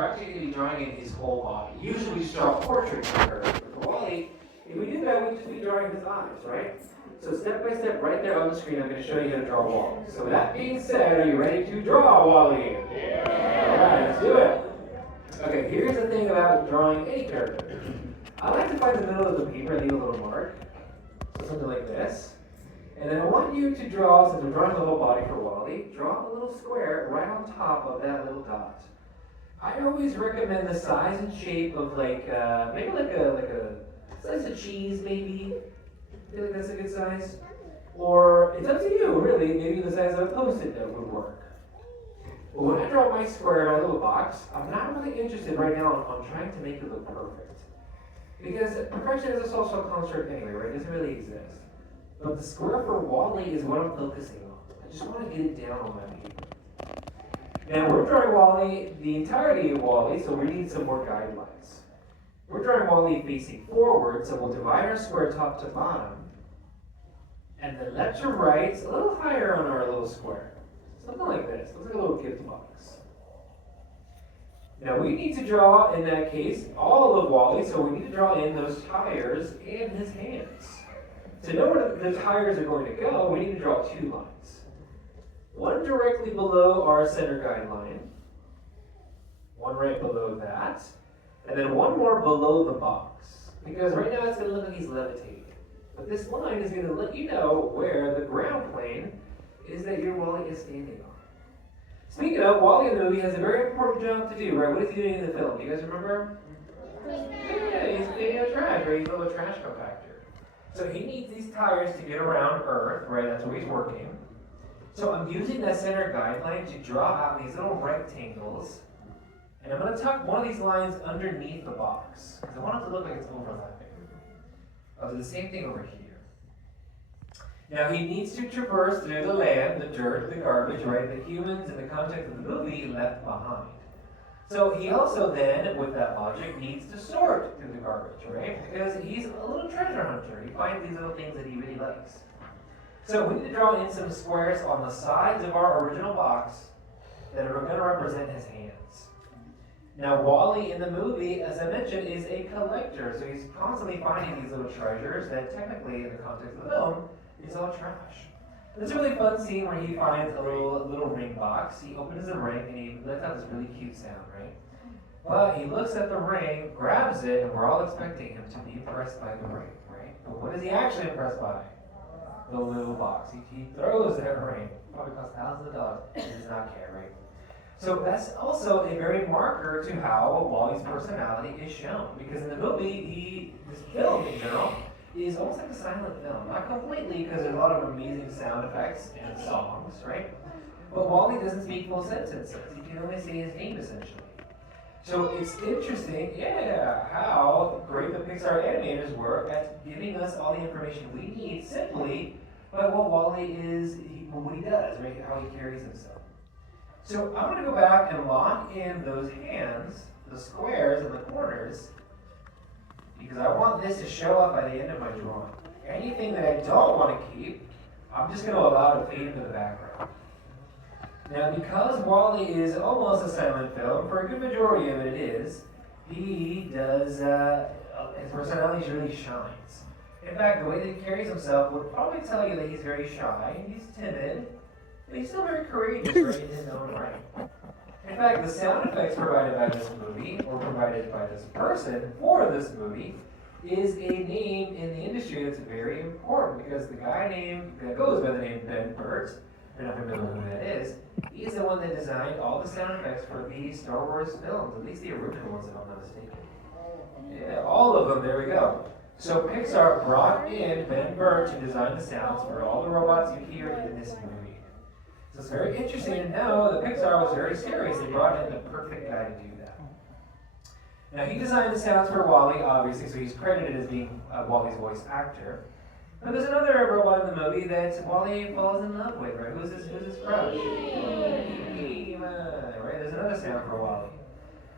we're actually going to be drawing in his whole body. Usually we just draw portraits of her. But for Wally, if we do that, we'd just be drawing his eyes, right? So step by step, right there on the screen, I'm going to show you how to draw Wally. So with that being said, are you ready to draw Wally? Yeah! Alright, let's do it. Okay, here's the thing about drawing any character. I like to find the middle of the paper and leave a little mark. So something like this. And then I want you to draw, since we're drawing the whole body for Wally, draw a little square right on top of that little dot. I always recommend the size and shape of maybe like a slice of cheese, maybe. I feel like that's a good size. Or it's up to you, really. Maybe the size of a Post-it note would work. But when I draw my square in my little box, I'm not really interested right now on trying to make it look perfect. Because perfection is a social construct anyway, right? It doesn't really exist. But the square for Wally is what I'm focusing on. I just want to get it down on my paper. Now we're drawing Wally, the entirety of Wally, so we need some more guidelines. We're drawing Wally facing forward, so we'll divide our square top to bottom. And then left to right, a little higher on our little square. Something like this. Looks like a little gift box. Now we need to draw, in that case, all of Wally, so we need to draw in those tires and his hands. To know where the tires are going to go, we need to draw two lines. One directly below our center guideline, one right below that, and then one more below the box. Because right now it's going to look like he's levitating. But this line is going to let you know where the ground plane is that your Wally is standing on. Speaking of, Wally in the movie has a very important job to do, right? What is he doing in the film? Do you guys remember? Yeah, he's cleaning out trash, right? He's a little trash compactor. So he needs these tires to get around Earth, right? That's where he's working. So I'm using that center guideline to draw out these little rectangles. And I'm going to tuck one of these lines underneath the box. Because I want it to look like it's overlapping. I'll do the same thing over here. Now he needs to traverse through the land, the dirt, the garbage, right? The humans in the context of the movie left behind. So he also then, with that logic, needs to sort through the garbage, right? Because he's a little treasure hunter. He finds these little things that he really likes. So we need to draw in some squares on the sides of our original box that are going to represent his hands. Now Wally in the movie, as I mentioned, is a collector. So he's constantly finding these little treasures that technically, in the context of the film, is all trash. There's a really fun scene where he finds a little ring box. He opens the ring and he lets out this really cute sound, right? But he looks at the ring, grabs it, and we're all expecting him to be impressed by the ring, right? But what is he actually impressed by? The little box. He throws that ring. Probably costs thousands of dollars. He does not care, right? So that's also a very marker to how Wally's personality is shown. Because in the movie, this film in general, is almost like a silent film. Not completely, because there's a lot of amazing sound effects and songs, right? But Wally doesn't speak full sentences. He can only say his name, essentially. So it's interesting, how great the Pixar animators were at giving us all the information we need simply by what Wally is, what he does, right? How he carries himself. So I'm going to go back and lock in those hands, the squares and the corners, because I want this to show up by the end of my drawing. Anything that I don't want to keep, I'm just going to allow to fade into the background. Now, because Wally is almost a silent film, for a good majority of it is, he does, his personality really shines. In fact, the way that he carries himself would probably tell you that he's very shy, he's timid, but he's still very courageous, right, in his own right. In fact, the sound effects provided by this movie, or provided by this person for this movie, is a name in the industry that's very important, because the guy that goes by the name Ben Burtt, if you're not familiar with who that is, he's the one that designed all the sound effects for the Star Wars films, at least the original ones, if I'm not mistaken. Yeah, all of them, there we go. So Pixar brought in Ben Burtt to design the sounds for all the robots you hear in this movie. So it's very interesting to know that Pixar was very serious. They brought in the perfect guy to do that. Now he designed the sounds for Wally, obviously, so he's credited as being Wally's voice actor. But there's another robot in the movie that Wally falls in love with, right? Who's his crush? Eve, right? There's another sound for Wally.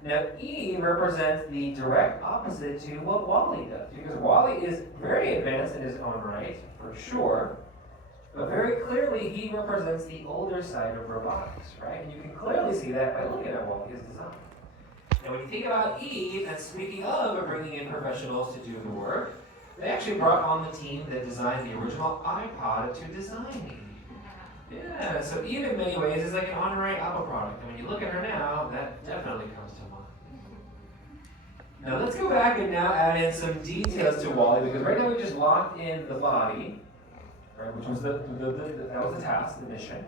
Now Eve represents the direct opposite to what Wally does, because Wally is very advanced in his own right, for sure. But very clearly, he represents the older side of robotics, right? And you can clearly see that by looking at Wally's design. Now, when you think about Eve, and speaking of bringing in professionals to do the work, they actually brought on the team that designed the original iPod to design Eve. Yeah, so Eve in many ways is like an honorary Apple product. And when you look at her now, that definitely comes to mind. Now let's go back and now add in some details to WALL-E, because right now we just locked in the body, right, which was that was the task, the mission.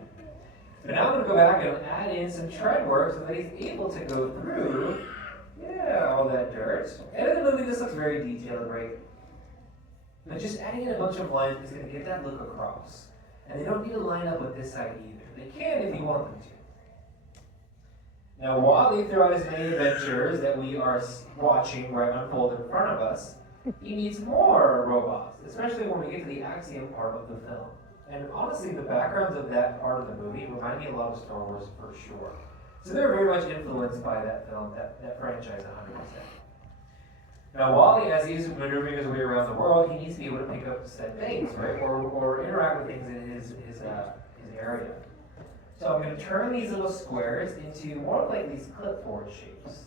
But now I'm going to go back and add in some tread work so that he's able to go through, all that dirt. And in the movie, this looks very detailed, right? But just adding in a bunch of lines is going to get that look across. And they don't need to line up with this side either. They can if you want them to. Now, WALL-E, throughout his many adventures that we are watching right unfold in front of us, he meets more robots, especially when we get to the Axiom part of the film. And honestly, the backgrounds of that part of the movie remind me a lot of Star Wars for sure. So they're very much influenced by that film, that franchise 100%. Now, WALL-E, as he's maneuvering his way around the world, he needs to be able to pick up said things, right? Or interact with things in his area. So I'm going to turn these little squares into more of like these clipboard shapes.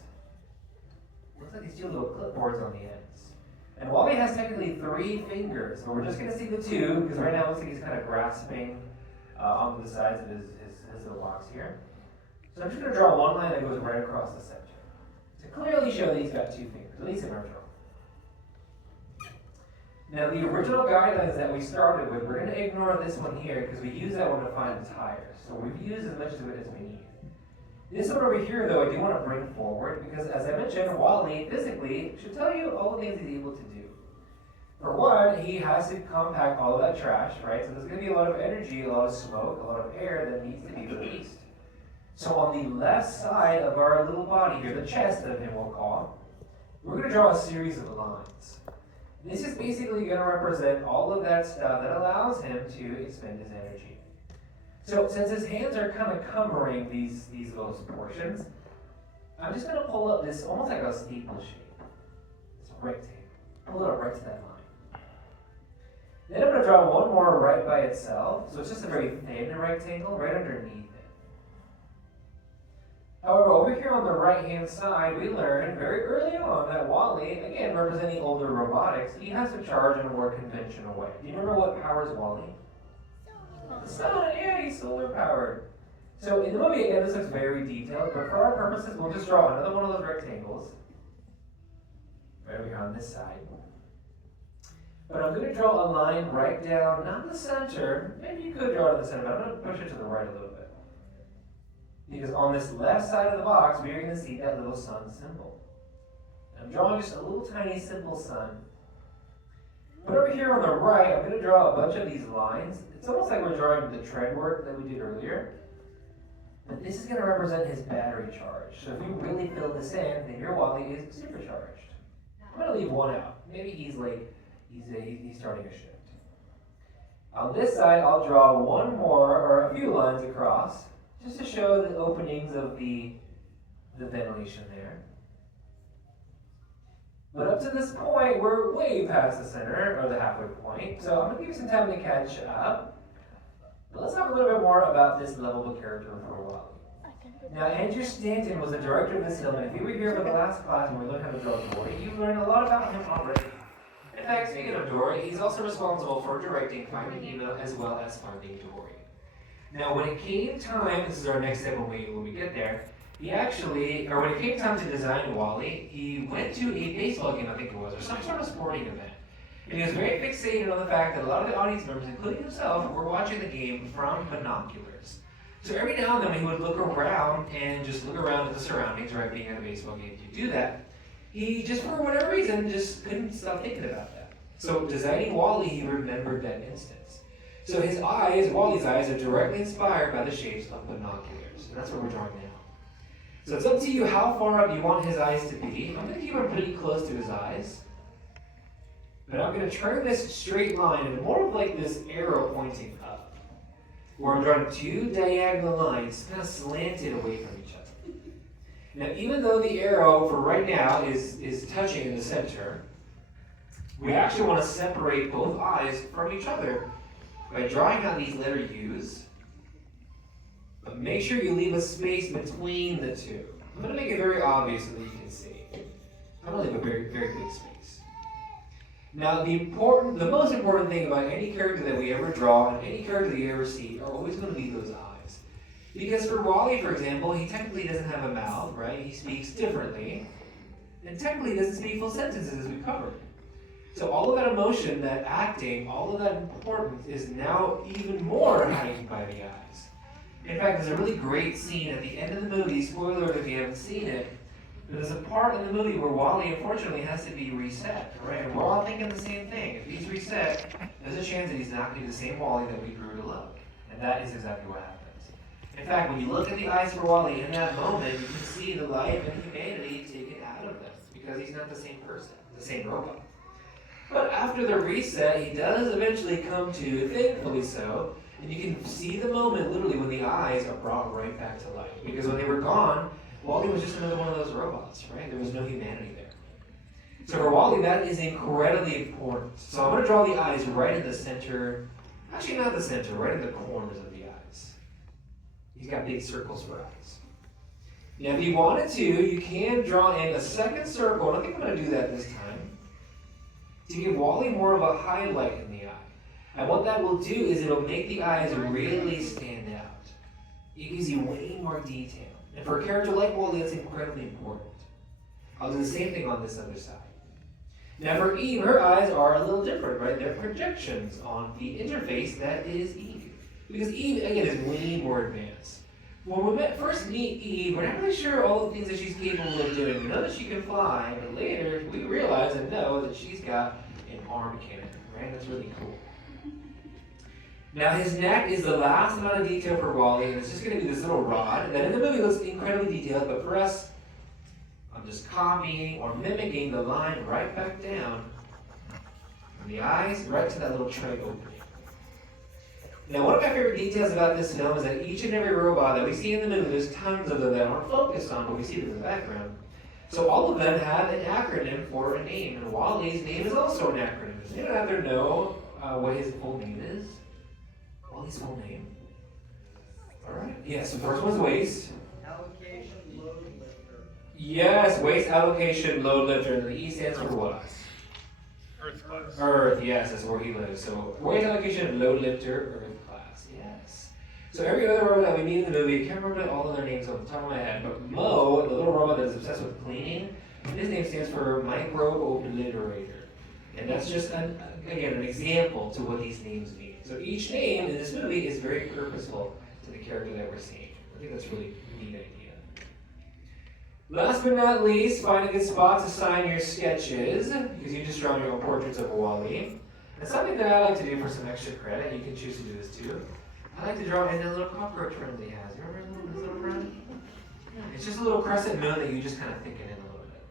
Looks like these two little clipboards on the ends. And WALL-E has technically 3 fingers, but we're just going to see the 2, because right now it looks like he's kind of grasping onto the sides of his little box here. So I'm just going to draw one line that goes right across the center, to clearly show that he's got 2 fingers, at least in our drawing. Now the original guidelines that we started with, we're going to ignore this one here, because we use that one to find the tires. So we've used as much of it as we need. This one over here, though, I do want to bring forward, because as I mentioned, WALL-E physically should tell you all the things he's able to do. For one, he has to compact all of that trash, right? So there's going to be a lot of energy, a lot of smoke, a lot of air that needs to be released. So on the left side of our little body here, the chest of him we'll call, we're going to draw a series of lines. This is basically going to represent all of that stuff that allows him to expend his energy. So since his hands are kind of covering these little portions, I'm just going to pull up this almost like a steeple shape. It's a rectangle. Pull it up right to that line. Then I'm going to draw one more right by itself. So it's just a very thin rectangle right underneath it. However, over here on the right-hand side, we learned very early on that WALL-E, again representing older robotics, he has to charge in a more conventional way. Do you remember what powers WALL-E? The sun, yeah, he's solar powered. So in the movie, again, this looks very detailed, but for our purposes, we'll just draw another one of those rectangles right over here on this side. But I'm going to draw a line right down, not in the center, maybe you could draw it in the center, but I'm going to push it to the right a little bit. Because on this left side of the box, we're going to see that little sun symbol. I'm drawing just a little tiny simple sun. But over here on the right, I'm going to draw a bunch of these lines. It's almost like we're drawing the tread work that we did earlier. But this is going to represent his battery charge. So if you really fill this in, then your WALL-E is supercharged. I'm going to leave one out. Maybe he's late. He's starting a shift. On this side, I'll draw one more, or a few lines across, just to show the openings of the ventilation there. But up to this point, we're way past the center, or the halfway point, so I'm going to give you some time to catch up. But let's talk a little bit more about this lovable character for WALL-E. Now, Andrew Stanton was the director of this film, and if you were here for the last class when we learned how to draw Dory, you learned a lot about him already. In fact, speaking of Dory, he's also responsible for directing Finding Nemo as well as Finding Dory. Now, when it came time, this is our next step when we get there, when it came time to design WALL-E, he went to a baseball game, I think it was, or some sort of sporting event. And he was very fixated on the fact that a lot of the audience members, including himself, were watching the game from binoculars. So every now and then he would look around and just look around at the surroundings, right, being at a baseball game. To do that, he just, for whatever reason, just couldn't stop thinking about that. So designing WALL-E, he remembered that instance. So his eyes, WALL-E's eyes, are directly inspired by the shapes of binoculars. And that's what we're drawing now. So it's up to you how far up you want his eyes to be. I'm going to keep him pretty close to his eyes. But I'm going to turn this straight line into more of like this arrow pointing up, where I'm drawing 2 diagonal lines kind of slanted away from each other. Now, even though the arrow for right now is touching in the center, we actually want to separate both eyes from each other by drawing out these letter U's. But make sure you leave a space between the two. I'm going to make it very obvious so that you can see. I'm going to leave a very, very big space. Now, the most important thing about any character that we ever draw and any character that you ever see are always going to be those eyes. Because for Wally, for example, he technically doesn't have a mouth, right? He speaks differently. And technically doesn't speak full sentences, as we covered. So all of that emotion, that acting, all of that importance is now even more heightened by the eyes. In fact, there's a really great scene at the end of the movie, spoiler alert if you haven't seen it, there's a part in the movie where Wally, unfortunately, has to be reset, right? And we're all thinking the same thing. If he's reset, there's a chance that he's not going to be the same Wally that we grew to love. And that is exactly what happens. In fact, when you look at the eyes for Wally in that moment, you can see the life and humanity taken out of them because he's not the same person, the same robot. But after the reset, he does eventually come to, thankfully so, and you can see the moment literally when the eyes are brought right back to life. Because when they were gone, Wally was just another one of those robots, right? There was no humanity there. So for Wally, that is incredibly important. So I'm going to draw the eyes right in the center, actually not the center, right in the corners of the eyes. He's got big circles for eyes. Now if you wanted to, you can draw in a second circle, and I think I'm going to do that this time, to give Wally more of a highlight in the eye. And what that will do is it'll make the eyes really stand out. It gives you way more detail. And for a character like Wally, that's incredibly important. I'll do the same thing on this other side. Now for Eve, her eyes are a little different, right? They're projections on the interface that is Eve. Because Eve, again, is way more advanced. When we first meet Eve, we're not really sure all the things that she's capable of doing. We know that she can fly, but later we realize and know that she's got an arm cannon, right? That's really cool. Now his neck is the last amount of detail for Wally, and it's just going to be this little rod that in the movie looks incredibly detailed, but for us, I'm just copying or mimicking the line right back down from the eyes right to that little tray opening. Now one of my favorite details about this film is that each and every robot that we see in the movie, there's tons of them that aren't focused on, but we see them in the background. So all of them have an acronym for a name, and Wally's name is also an acronym. Does anyone out there know what his full name is? Wally's full name? Alright. Yes, the first one's waste. Allocation load lifter. Yes, waste allocation load lifter. And the E stands for what? Earth class. Earth, yes, that's where he lives. So waste allocation load lifter, Earth class, yes. So every other robot that we meet in the movie, I can't remember all of their names off the top of my head, but Mo, the little robot that is obsessed with cleaning, his name stands for microbe obliterator. And that's just, again, an example to what these names mean. So each name in this movie is very purposeful to the character that we're seeing. I think that's a really neat idea. Last but not least, find a good spot to sign your sketches, because you just drawn your own portraits of Wally. And something that I like to do for some extra credit, you can choose to do this too, I like to draw in a little cockroach friend that he has. You remember his little friend? It's just a little crescent moon that you just kind of thicken in a little bit.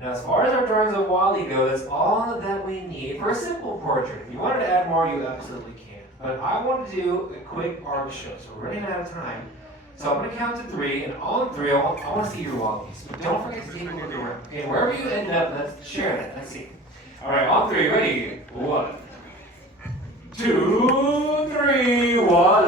Now, as far as our drawings of Wally go, that's all that we need for a simple portrait. If you wanted to add more, you absolutely can. But I want to do a quick arm show, so we're running out of time. So I'm going to count to 3, and on 3, I want to see your Wallies. But don't forget to take a look around. Okay, wherever you end up, let's share that. Let's see. All right, on 3, ready? 1, 2, 3, Wally.